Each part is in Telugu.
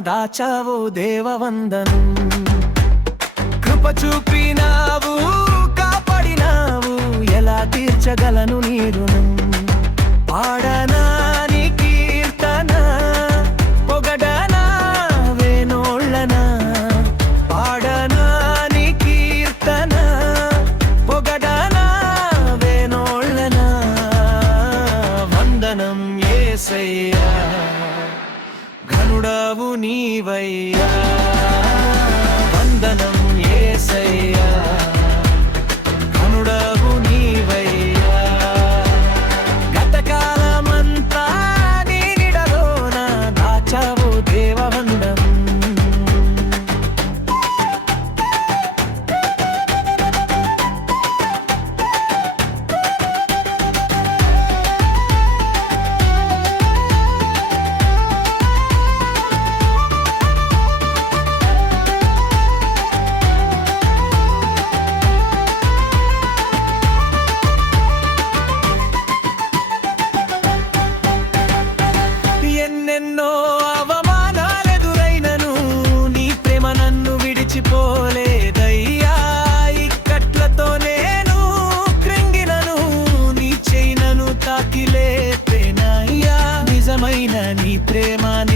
దాచావో దేవ వందనం దేవవందనం. కృప చూపినా తీర్చగలను నీరు పాడనా నీ కీర్తన? పొగడనా వేనోళ్ళనా పాడనా నీ కీర్తన? పొగడనా వేనోళ్ళనా వందనం ఏసయ్యా ఘనుడవు నీవయ్యా.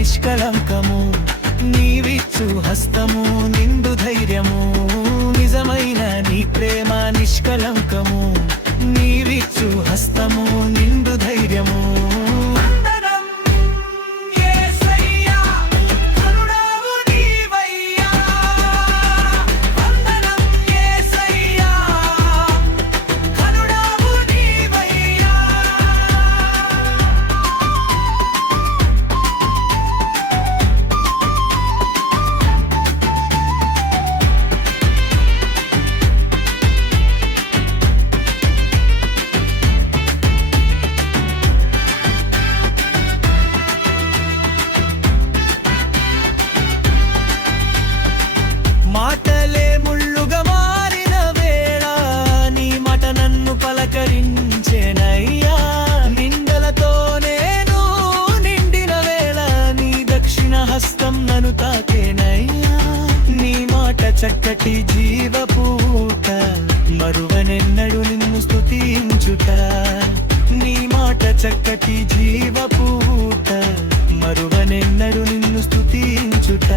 నిష్కలంకము నీవిచ్చు హస్తము నిండు ధైర్యము నిజమైన నీ ప్రేమ నిష్కలంకము నీవిచ్చు హస్తము. చక్కటి జీవపూట మరువనెన్నడు నిన్ను స్థుతించుట నీ మాట చక్కటి జీవపూట మరువనెన్నడు నిన్ను స్థుతించుట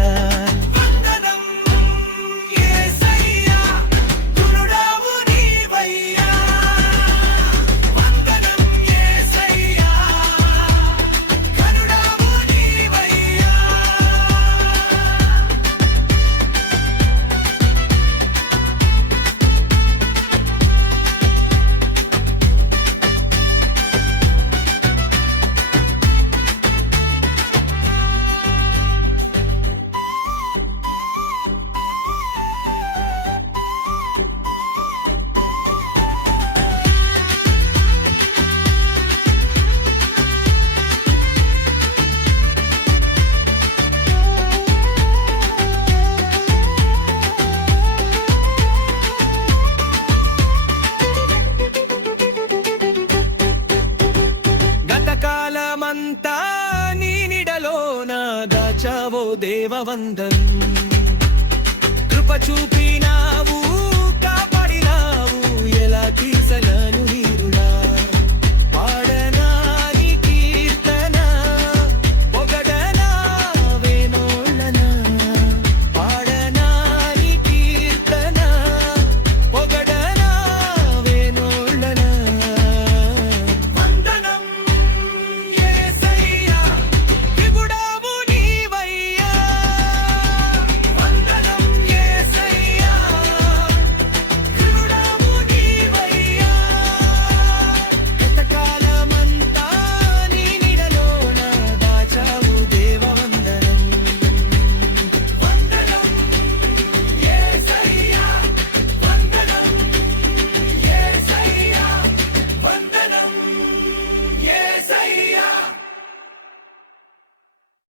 దాచావో దేవవందన్? కృప చూపినావు కాపాడినావు ఎలా తీసలను